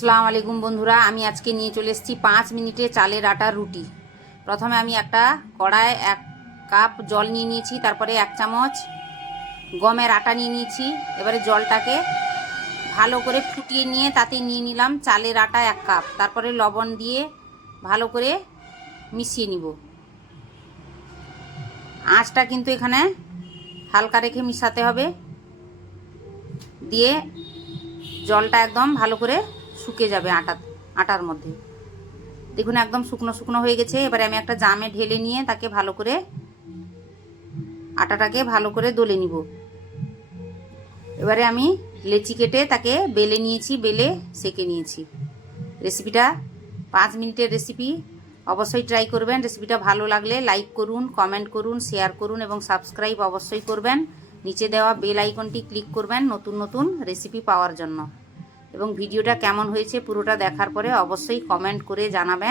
আসসালামু আলাইকুম বন্ধুরা, আমি আজকে নিয়ে চলে এসেছি পাঁচ মিনিটে চালের আটার রুটি। প্রথমে আমি একটা কড়ায় এক কাপ জল নিয়ে নিয়েছি, তারপরে এক চামচ গমের আটা নিয়ে নিয়েছি। এবারে জলটাকে ভালো করে ফুটিয়ে নিয়ে তাতে নিয়ে নিলাম চালের আটা এক কাপ। তারপরে লবণ দিয়ে ভালো করে মিশিয়ে নিব। আঁচটা কিন্তু এখানে হালকা রেখে মিশাতে হবে। দিয়ে জলটা একদম ভালো করে শুকে যাবে আটা, আটার মধ্যে। দেখুন একদম শুকনো শুকনো হয়ে গেছে। এবারে আমি একটা জামে ঢেলে নিয়ে তাকে ভালো করে আটাটাকে ভালো করে দলে নিব। এবারে আমি লেচি কেটে তাকে বেলে নিয়েছি, বেলে সেকে নিয়েছি। রেসিপিটা পাঁচ মিনিটের রেসিপি। অবশ্যই ট্রাই করবেন। রেসিপিটা ভালো লাগলে লাইক করুন, কমেন্ট করুন, শেয়ার করুন এবং সাবস্ক্রাইব অবশ্যই করবেন। নিচে দেওয়া বেল আইকনটি ক্লিক করবেন নতুন নতুন রেসিপি পাওয়ার জন্য। এবং ভিডিওটা কেমন হয়েছে পুরোটা দেখার পরে অবশ্যই কমেন্ট করে জানাবেন।